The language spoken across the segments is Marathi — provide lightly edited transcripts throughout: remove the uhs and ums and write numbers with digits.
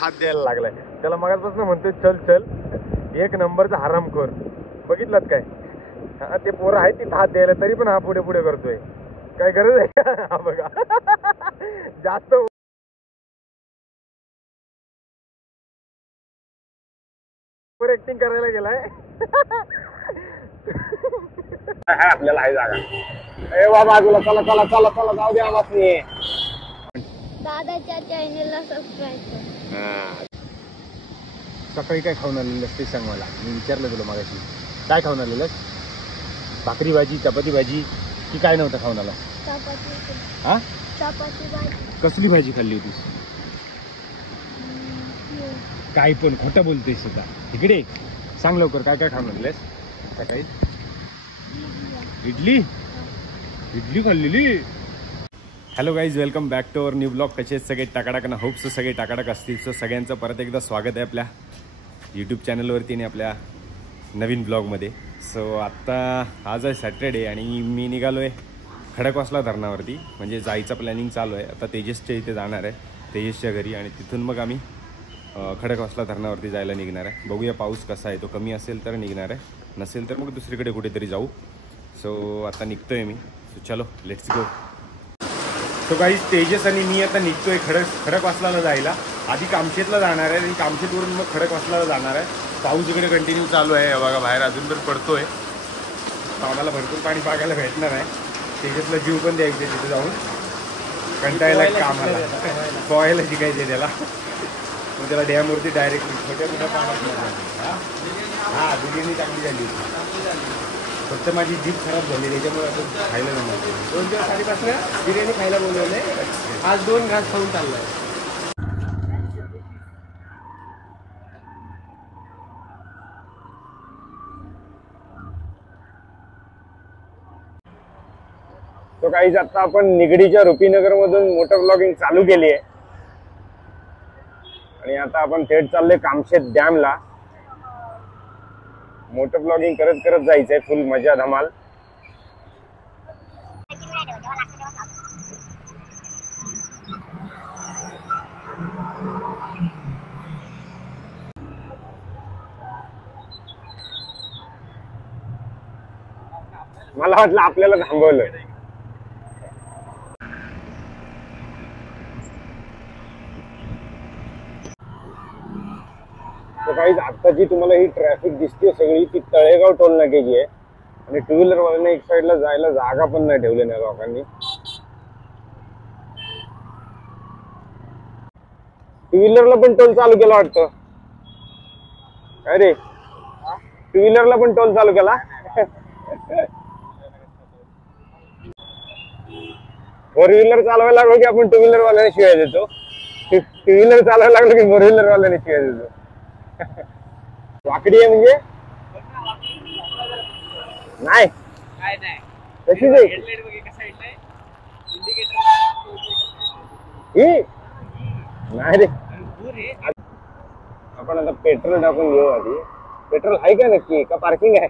हात द्यायला लागलाय. त्याला मगापासून म्हणतोय चल चल, एक नंबरचा हरामखोर. बघितलात काय? हा ते पोरं आहेत तिथं हात द्यायला, तरी पण हा पुढे पुढे करतोय. काय गरज आहे का? हा बघा जास्त ओव्हर ऍक्टिंग करायला गेलाय. आपल्याला आहे जागा. ए बाजूला, चला चला चला चला, जाऊ द्या आम्हाला. दादाच्या चॅनलला सबस्क्राइब कर. सकाळी काय खाऊन आलेलंस ते सांग मला. मी विचारलं तुला मागाशी, काय खाऊन आलेलंस? भाकरी भाजी, चपाती भाजी की काय नव्हतं खाऊन आला? चपाती. हा, चपाती भाजी. कसली भाजी खाल्ली होतीस? काय पण खोटं बोलतेस आता. इकडे सांग लवकर, काय काय खाऊन आलेस सकाळी? इडली. इडली खाल्लेली. Hello guys, welcome back to our new blog. कसे आहेत सगळे? टाकाटाक ना. होप सो सगळे टाकाटाक असतील. सो सगळ्यांचं परत एकदा स्वागत आहे आपल्या यूट्यूब चॅनलवरती आणि आपल्या नवीन ब्लॉगमध्ये. सो आत्ता आज आहे सॅटर्डे आणि मी निघालो आहे खडकवासला धरणावरती. म्हणजे जायचं प्लॅनिंग चालू आहे. आता तेजसच्या इथे जाणार आहे, तेजसच्या घरी, आणि तिथून मग आम्ही खडकवासला धरणावरती जायला निघणार आहे. बघूया पाऊस कसा आहे, तो कमी असेल तर निघणार आहे, नसेल तर मग दुसरीकडे कुठेतरी जाऊ. सो आता निघतो आहे मी. सो चलो लेट्स गो. सो काही तेजस आणि मी आता निघतोय खडकवासला जायला. आधी कामशेतला जाणार आहे आणि कामशेतवरून मग खडकवासला जाणार आहे. पाऊस इकडे कंटिन्यू चालू आहे बघा, बाहेर अजून पण पडतोय. आम्हाला भरपूर पाणी पाहायला भेटणार आहे. तेजसला जीव पण द्यायचे तिथे जाऊन, कंटाळायला कामाला पोहायला शिकायचं आहे त्याला. मग त्याला डॅमवरती डायरेक्ट छोट्या मोठ्या पाण्यात. हां, बिर्याणी चांगली झाली होती, फक्त माझी जीभ खराब झाली त्याच्यामुळे आपण खायला जमत. 2 दिवस आधीपासून बिर्याणी खायला बोलवले. आज 2 घास खाऊन चाललाय. तो काहीच आता आपण निगडीच्या रुपीनगर मधून मोटर ब्लॉगिंग चालू केली आहे आणि आता आपण थेट चाललोय कामशेत डॅमला. मोटर ब्लॉगिंग करत करत जायचंय, फुल मजा धमाल. मला वाटलं आपल्याला थांबवलं. काहीच आता जी तुम्हाला ही ट्रॅफिक दिसते सगळी, ती तळेगाव टोल नाक्याची आहे. आणि टू व्हीलर वाल्यांना एक साईडला जायला जागा पण नाही ठेवली नाही लोकांनी. टू व्हीलरला पण टोल चालू केला वाटतं. अरे टू व्हीलरला पण टोल चालू केला. फोर व्हीलर चालवायला लागलो की आपण टू व्हीलर वाल्याने शिवाय देतो, टू व्हीलर चालवायला लागलो की फोर व्हीलर वाल्याने शिवाय देतो. वाकडी आहे म्हणजे नाही तशीच आहे. नाही रे, आपण आता पेट्रोल टाकून घेऊ. आधी पेट्रोल आहे का नक्की, का पार्किंग आहे?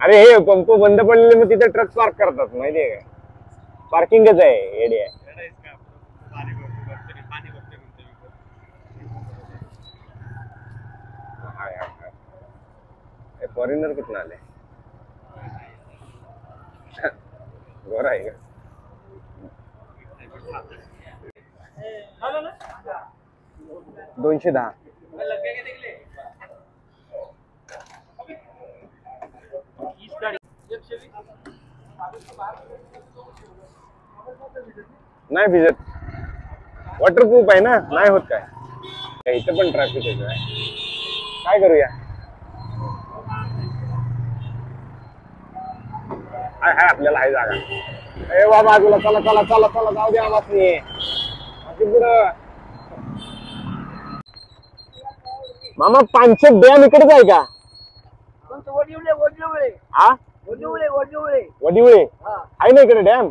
अरे हे पंप बंद पडलेले, मग तिथे ट्रक पार्क करतात माहितीये का? पार्किंगच आहे येडे आहे. फॉरेनर कितना आले? गोरा आहे का? 210. नाही भिजत, वॉटरप्रूफ आहे ना, नाही होत काय. इथं पण ट्रॅफिक आहे, काय करूया? हाय आपल्याला आहे जागा. ए बाजूला, चला चला चला चला, जाऊ द्या आम्हाला. पुढं मामा, पानशेत डॅम इकडेच आहे का? हा, वडिवळे आहे ना इकडे डॅम?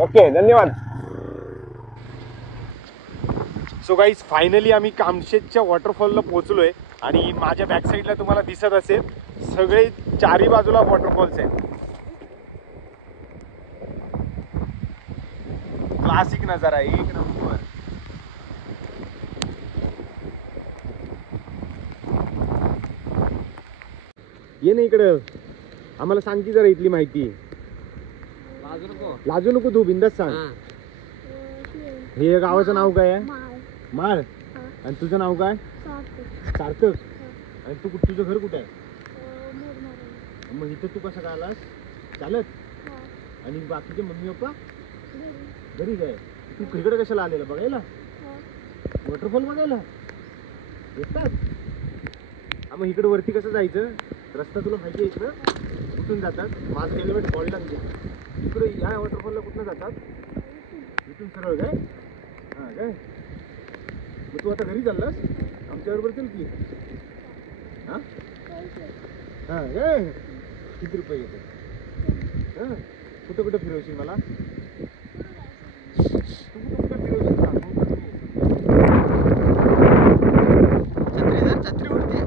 ओके, धन्यवाद. सो गाईज, फायनली आम्ही कामशेतच्या वॉटरफॉलला पोहोचलोय आणि माझ्या बॅक साईडला तुम्हाला दिसत असेल सगळे चारी बाजूला वॉटरफॉल्स आहेत. क्लासिक नजारा एक नंबर. ये ना इकडं, आम्हाला सांग की जरा इथली माहिती. लाजू नको तू, बिंदास सांग. हे गावाचं नाव काय आहे? माळ. आणि तुझं नाव काय? सार्थक. आणि तू तुझं घर कुठे आहे? मग इथं तू कसं काय आलास? चालत? आणि बाकीचे मम्मी पप्पा घरी काय? तू इकडे कशाला आलेला बघायला? वॉटरफॉल बघायला येतात? मग इकडे वरती कसं जायचं? रस्ता तुला माहिती आहे ना? कुठून जातात? माझं हेल्मेट पॉईंटला इकडे या वॉटरफॉलला कुठनं जातात? इथून सरळ काय? हां काय? मग तू आता घरी चाललास? आमच्याबरोबर चल की. हां हां काय? किती रुपये येतात? हां कुठं कुठं फिरवशील मला? तू कुठं कुठं फिरवशील का? छत्री उडते.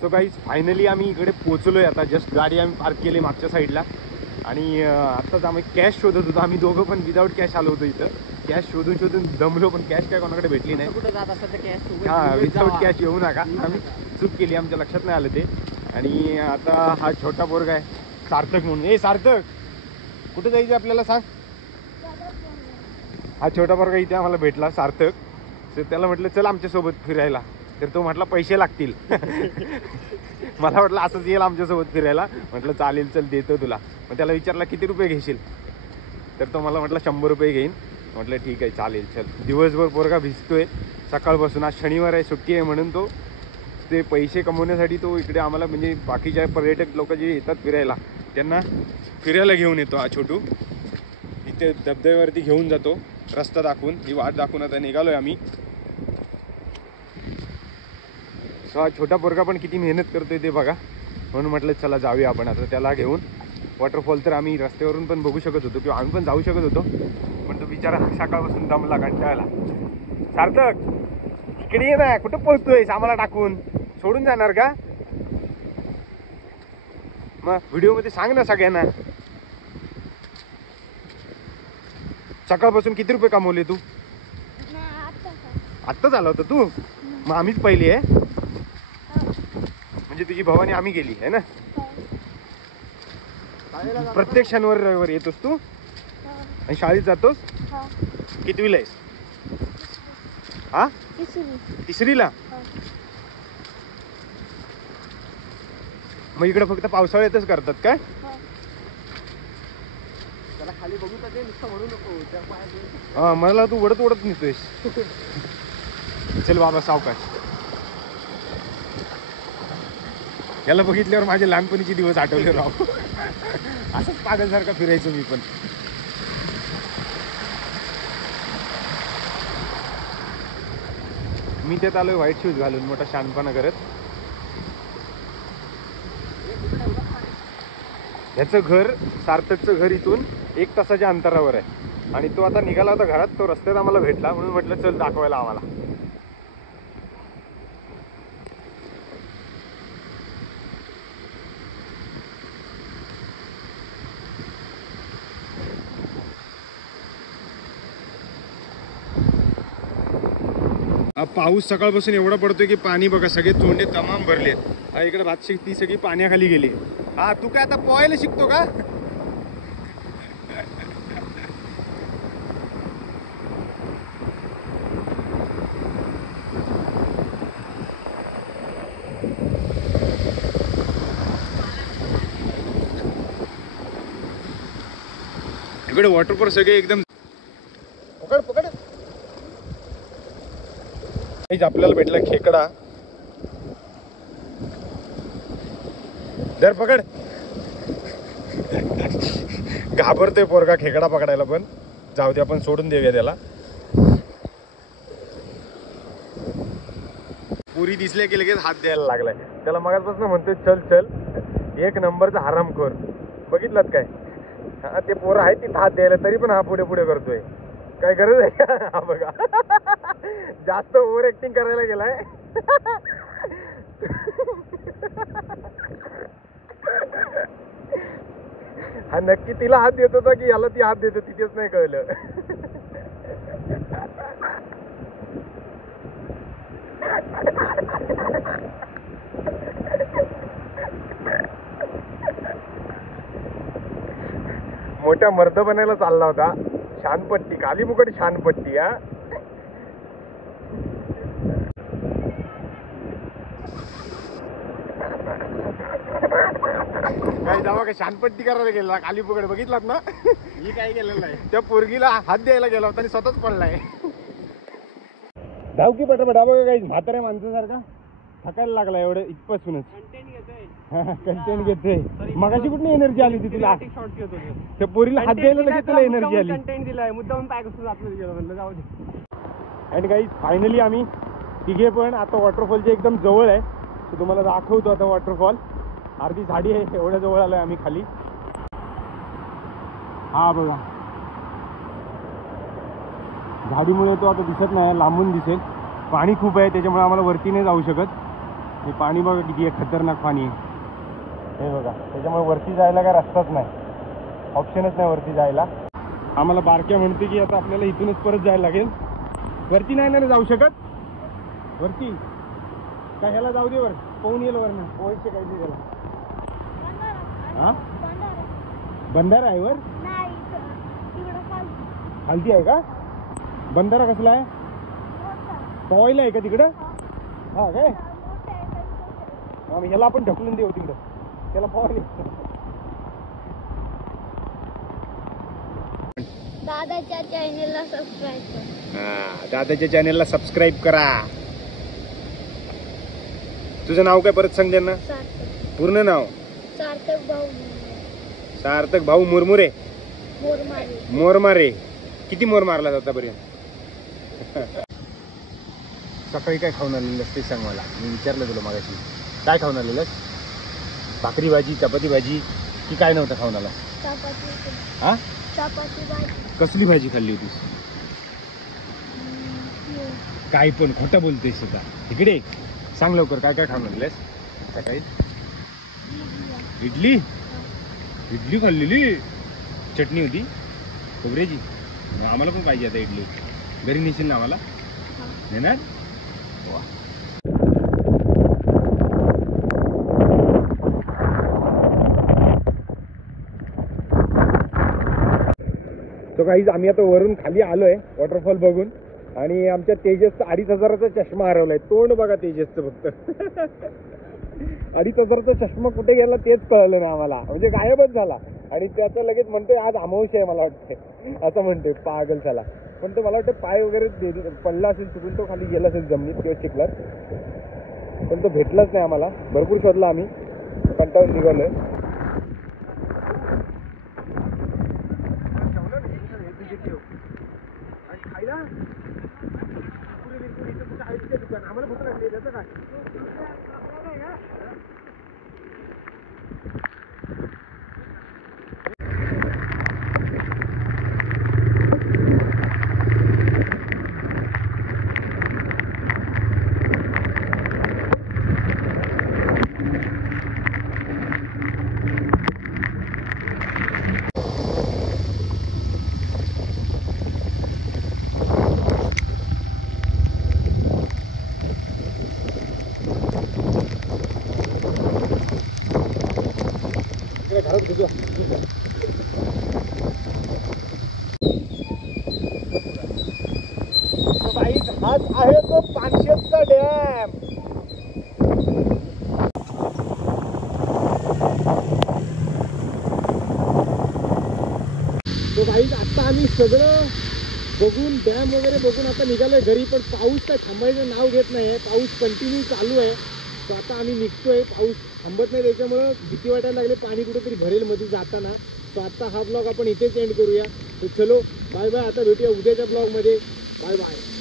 सो गाईज फायनली आम्ही इकडे पोहोचलोय. आता जस्ट गाडी आम्ही पार्क केली मागच्या साईडला. आणि आत्ताच आम्ही कॅश शोधत होतो. आम्ही दोघं पण विदाऊट कॅश आलो होतो इथं. कॅश शोधून शोधून दमलो, पण कॅश काय कोणाकडे भेटली नाही. कुठं जात असतं तर कॅश हां विदाऊट कॅश येऊ नका. आम्ही चूक केली, आमच्या लक्षात नाही आलं ते. आणि आता हा छोटा पोरगा आहे सार्थक म्हणून. ए सार्थक, कुठं जायचं आपल्याला सांग. हा छोटा पोरगा इथे आम्हाला भेटला सार्थक. तर त्याला म्हटलं चल आमच्यासोबत फिरायला. तर तो म्हटला पैसे लागतील. मला वाटलं असंच येईल आमच्यासोबत फिरायला. म्हटलं चालेल चल देतो तुला. मग त्याला विचारला किती रुपये घेशील? तर तो मला म्हटलं 100 रुपये घेईन. म्हटलं ठीक आहे चालेल चल. दिवसभर पोरगा भिजतोय सकाळपासून. आज शनिवार आहे, सुट्टी आहे म्हणून तो ते पैसे कमवण्यासाठी तो इकडे आम्हाला म्हणजे बाकीच्या पर्यटक लोक जे येतात फिरायला त्यांना फिरायला घेऊन येतो. हा छोटू इथे धबधब्यावरती घेऊन जातो, रस्ता दाखवून. ही वाट दाखवून आता निघालोय आम्ही. सो हा छोटा पोरगा पण किती मेहनत करतोय ते बघा. म्हणून म्हटलं चला जाऊया आपण आता त्याला घेऊन. वॉटरफॉल तर आम्ही रस्त्यावरून पण बघू शकत होतो किंवा आम्ही पण जाऊ शकत होतो, पण तो बिचारा सकाळपासून दमला, कंटाळला. सार्थक इकडे ये ना, कुठं पळतोयस आम्हाला टाकून? सोडून जाणार का? मग व्हिडिओमध्ये सांग ना सगळ्यांना. सकाळपासून किती रुपये कमवले तू? आत्ताच आला होता तू? मग आम्हीच पहिली आहे म्हणजे तुझी भवानी आम्ही गेली आहे ना. प्रत्येक शनिवार रविवार येतोस तू आणि शाळेत जातोस? कितवीला आहेस? हा तिसरीला. मग इकडे फक्त पावसाळ्यातच करतात काय? त्याला खाली बघू तर ते नुसतं म्हणू नको. हा मला तू ओढत ओढत नेतोयस. चल बाबा सावकाश. याला बघितल्यावर माझे लहानपणीचे दिवस आठवले राव. असंच पागलसारखं फिरायचो मी पण. मी त्यात आलोय व्हाईट शूज घालून, मोठा शानपणा करत. ह्याचं घर, सार्थकचं घर इथून 1 तासाच्या अंतरावर आहे. आणि तो आता निघाला होता घरात. तो रस्त्यात आम्हाला भेटला म्हणून म्हटलं चल दाखवायला आम्हाला. पाऊस सकाळपासून एवढा पडतोय की पाणी बघा, सगळे तोंडे तमाम भरलेत. हा इकडे भात ती सगळी पाण्याखाली गेली. हा तू काय आता पोहायला शिकतो का? इकडे वॉटरफॉल सगळे एकदम पकड पकड. आपल्याला भेटला खेकडा. दर पकड. घाबरतोय पोरगा खेकडा पकडायला, पण जाऊ दे आपण सोडून देऊया त्याला. पुरी दिसल्या की लगेच हात द्यायला लागलाय. त्याला मगाचपासून म्हणतोय चल चल. 1 नंबरचा हरामखोर. बघितलात काय? हा ते पोरं आहेत तिथं हात द्यायला, तरी पण हा पुढे पुढे करतोय. काय गरज आहे का? हा बघा जास्त ओव्हर ऍक्टिंग करायला गेलाय. हा नक्की तिला हात देत होता की याला ती हात देत होती तेच नाही कळलं. मोठ्या मर्द बनायला चालला होता. छानपट्टी कालीमुकट छानपट्टी. हा काय जावा का छानपट्टी करायला गेला कालीपुकड बघितलात ना. मी काय केलेलं नाही. त्या पोरगीला हात द्यायला गेला होता आणि स्वतःच पडलाय. धावकी पटापट. बघा काही म्हाताऱ्या माणसासारखा थकायला लागला एवढं इथपासूनच. कंटेंट घेतोय. मगाशी कुठली एनर्जी आली होती तुला. त्या पोरीला हात द्यायला लगेच तुला एनर्जी आली. कंटेंट दिलाय मुद्दाम पाय कसं जात गेलं म्हणलं जाऊ दे. आणि काही फायनली आम्ही तिघे पण आता वॉटरफॉलच्या एकदम जवळ आहे. तर तुम्हाला दाखवतो आता वॉटरफॉल. अर्धी झाडी आहे एवढ्या जवळ आलोय आम्ही खाली. हा बघा झाडीमुळे तो आता दिसत नाही लांबून दिसेल. पाणी खूप आहे त्याच्यामुळे आम्हाला वरती नाही जाऊ शकत. हे पाणी बघा किती आहे खतरनाक पाणी आहे हे बघा. त्याच्यामुळे वरती जायला काय रस्ताच नाही. ऑप्शनच नाही वरती जायला. आम्हाला बारक्या म्हणते की आता आपल्याला इथूनच परत जायला लागेल. वरती नाही ना जाऊ शकत. वरती काय ह्याला जाऊ दे वर पाहून येईल वर ना पोहायचे काही नाही त्याला. हा बंधारा आहे वर खालती आहे का. बंधारा कसला आहे पोहायला आहे का तिकडं. हा काय ह्याला आपण ढकलून देऊ तिकडं त्याला पोहायला. दादाच्या चॅनेलला सबस्क्राईब करा. दादाच्या चॅनेलला सबस्क्राईब करा. तुझं नाव काय परत सांग त्यांना. पूर्ण नाव सार्थक भाऊ मुरमुरे मोरमारे. किती मोर मारला आतापर्यंत. सकाळी काय खाऊन आलेलंस ते सांग मला. मी विचारलं तुला मागाशी काय खाऊन आलेलंस. भाकरी भाजी चपाती भाजी की काय नव्हतं खाऊन आला. हा चपाती भाजी. कसली भाजी खाल्ली होतीस. काय पण खोटं बोलतेस आता. इकडे सांग लवकर काय काय खाऊन आलेस सकाळी. इडली इडली खाल्लेली. चटणी होती खोबऱ्याची. आम्हाला पण पाहिजे आता इडली. घरी नेशील ना आम्हाला नेणार. तो काहीच आम्ही आता वरून खाली आलोय वॉटरफॉल बघून. आणि आमच्या तेजसचा 2500चा चष्मा हरवलाय. तोंड बघा तेजसचं फक्त. 2500चा चष्मा कुठे गेला तेच कळलं नाही आम्हाला. म्हणजे गायबच झाला. आणि त्याचं लगेच म्हणतोय आज अमावस्या आहे मला वाटतंय असं म्हणतोय पागल झाला. पण तो मला वाटतं पाय वगैरे पडला असेल चुकून तो खाली गेला असेल जमिनीत किंवा चिखलात. पण तो भेटलाच नाही आम्हाला. भरपूर शोधला आम्ही कंटाळून निघालोय. आम्हाला भूक लागली त्याचं काय. हाच आहे तो पानशेतचा डॅम. तो गाईज आता आम्ही सगळं बघून डॅम वगैरे बघून आता निघालोय घरी. पण पाऊस काय थांबायचं नाव घेत नाही. पाऊस कंटिन्यू चालू आहे. तर आता आम्ही निघतोय. पाऊस थांबत नाही त्याच्यामुळं भीती वाटायला लागली पाणी कुठेतरी भरेल मध्ये जाताना. तर आता हा ब्लॉग आपण इथेच एंड करूया. तर चलो बाय बाय. आता भेटूया उद्याच्या ब्लॉगमध्ये. Bye bye.